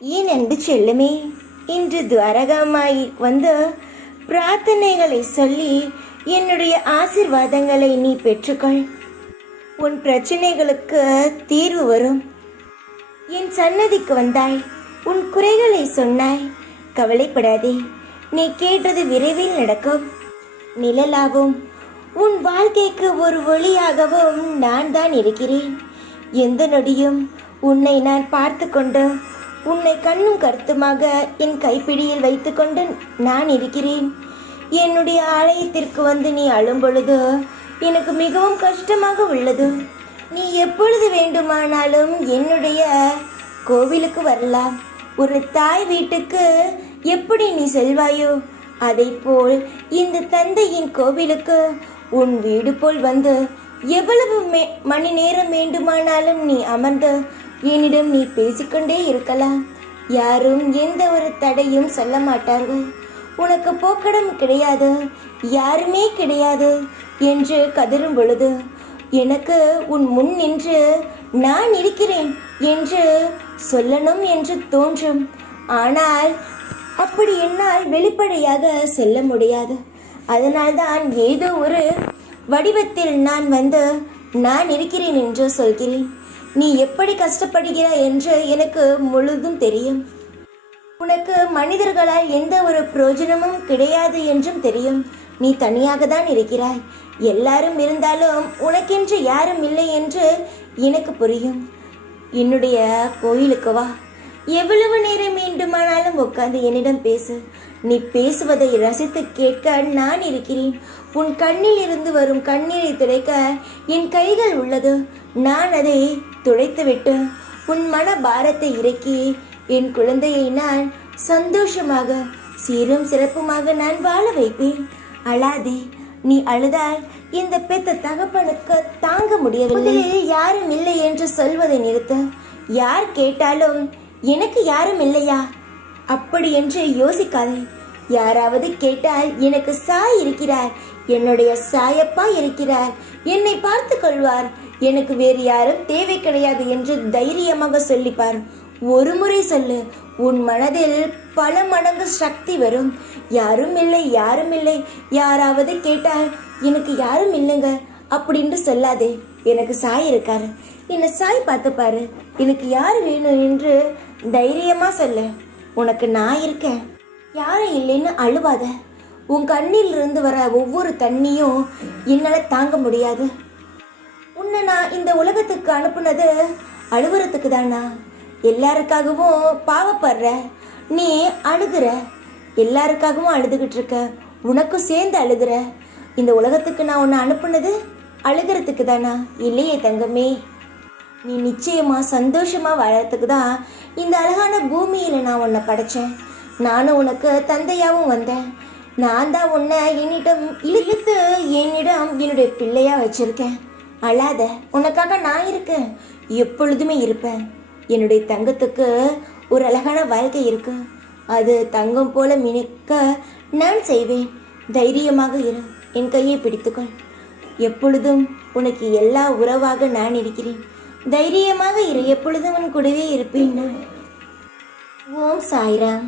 என் அன்பு செல்லுமே, இன்று துவாரகமாய் வந்து பிரார்த்தனைகளை சொல்லி என்னுடைய ஆசிர்வாதங்களை நீ பெற்றுக்கொள். உன் பிரச்சனைகளுக்கு தீர்வு வரும். என் சன்னதிக்கு வந்தாய், உன் குறைகளை சொன்னாய். கவலைப்படாதே, நீ கேட்டது விரைவில் நடக்கும். நிழலாகவும் உன் வாழ்க்கைக்கு ஒரு ஒளியாகவும் நான் தான் இருக்கிறேன். எந்த நொடியும் உன்னை நான் பார்த்து கொண்டு உன்னை கண்ணும் கருத்துமாக என் கைப்பிடியில் வைத்துக்கொண்டு நான் இருக்கிறேன். என்னுடைய ஆலயத்திற்கு வந்து நீ அழும் பொழுது எனக்கு மிகவும் கஷ்டமாக உள்ளது. நீ எப்பொழுது வேண்டுமானாலும் என்னுடைய கோவிலுக்கு வரலாம். ஒரு தாய் வீட்டுக்கு எப்படி நீ செல்வாயோ அதை போல் இந்த தந்தையின் கோவிலுக்கு உன் வீடு போல் வந்து எவ்வளவு மணி நேரம் வேண்டுமானாலும் நீ அமர்ந்து என்னிடம் நீ பேசிக்கொண்டே இருக்கலாம். யாரும் எந்த ஒரு தடையும் சொல்ல மாட்டார்கள். உனக்கு போக்கடம் கிடையாது, யாருமே கிடையாது என்று கதறும் பொழுது எனக்கு உன் முன் நின்று நான் இருக்கிறேன் என்று சொல்லணும் என்று தோன்றும். ஆனால் அப்படி என்னால் வெளிப்படையாக சொல்ல முடியாது. அதனால்தான் ஏதோ ஒரு வடிவத்தில் நான் வந்து நான் இருக்கிறேன் என்று சொல்கிறேன். நீ எப்படி கஷ்டப்படுகிறாய் என்று எனக்கு முழுதும் தெரியும். உனக்கு மனிதர்களால் எந்த ஒரு பிரயோஜனமும் கிடையாது என்றும் தெரியும். நீ தனியாக தான் இருக்கிறாய். எல்லாரும் இருந்தாலும் உனக்கென்று யாரும் இல்லை என்று எனக்கு புரியும். என்னுடைய கோயிலுக்கு வா, எவ்வளவு நேரம் வேண்டுமானாலும் உட்கார்ந்து என்னிடம் பேசு. நீ பேசுவதை ரசித்து கேட்க நான் இருக்கிறேன். உன் கண்ணில் இருந்து வரும் கண்ணீரை துடைக்க என் கைகள் உள்ளது. நான் அதை துடைத்துவிட்டு உன் மன பாரத்தை இறக்கி என் குழந்தையை நான் சந்தோஷமாக சீரும் சிறப்புமாக நான் வாழ வைப்பேன். அழாதே. நீ அழுதால் இந்த பெத்த தகப்பனுக்கு தாங்க முடியவில்லை. யாரும் இல்லை என்று சொல்வதை நிறுத்த. யார் கேட்டாலும் எனக்கு யாரும் இல்லையா அப்படி என்று யோசிக்காதே. யாராவது கேட்டால் எனக்கு சாய் இருக்கிறார், என்னுடைய சாயப்பா இருக்கிறார், என்னை பார்த்து கொள்வார், எனக்கு வேறு யாரும் தேவை கிடையாது என்று தைரியமாக சொல்லிப்பார். ஒரு முறை சொல்லு, உன் மனதில் பல மடங்கு சக்தி வரும். யாரும் இல்லை, யாரும் இல்லை. யாராவது கேட்டால் எனக்கு யாரும் இல்லைங்க அப்படின்னு சொல்லாதே. எனக்கு சாய் இருக்காரு, என்னை சாய் பார்த்துப்பாரு, எனக்கு யார் வேணும் என்று தைரியமா சொல்லு. உனக்கு நான் இருக்கேன், யாரும் இல்லைன்னு அழுவாத. உன் கண்ணில் இருந்து வர ஒவ்வொரு தண்ணியும் என்னால் தாங்க முடியாது. உன்னை நான் இந்த உலகத்துக்கு அனுப்புனது அழுவுறதுக்கு தானா? எல்லாருக்காகவும் பாவப்படுற, நீ அழுகுற, எல்லாருக்காகவும் அழுதுகிட்டு இருக்க, உனக்கும் சேர்ந்து அழுகுற. இந்த உலகத்துக்கு நான் உன்னை அனுப்புனது அழுகிறதுக்கு தானா? இல்லையே தங்கமே, நீ நிச்சயமா சந்தோஷமா வாழறதுக்கு தான் இந்த அழகான பூமியில நான் உன்னை படைச்சேன். நானும் உனக்கு தந்தையாவும் வந்தேன். நான் தான் உன்னை என்னிடம் இழுத்து என்னிடம் என்னுடைய பிள்ளையா வச்சிருக்கேன். அழாத, உனக்காக நான் இருக்கேன், எப்பொழுதுமே இருப்பேன். என்னுடைய தங்கத்துக்கு ஒரு அழகான வாழ்க்கை இருக்கு, அது தங்கம் போல மினுக்க நான் செய்வேன். தைரியமாக இரு, என் கையை பிடித்துக்கொள். எப்பொழுதும் உனக்கு எல்லா உறவாக நான் இருக்கிறேன். தைரியமாக இரு, எப்பொழுதும் உன் கூடவே இருப்பேன் நான். ஓம் சாய்ராம்.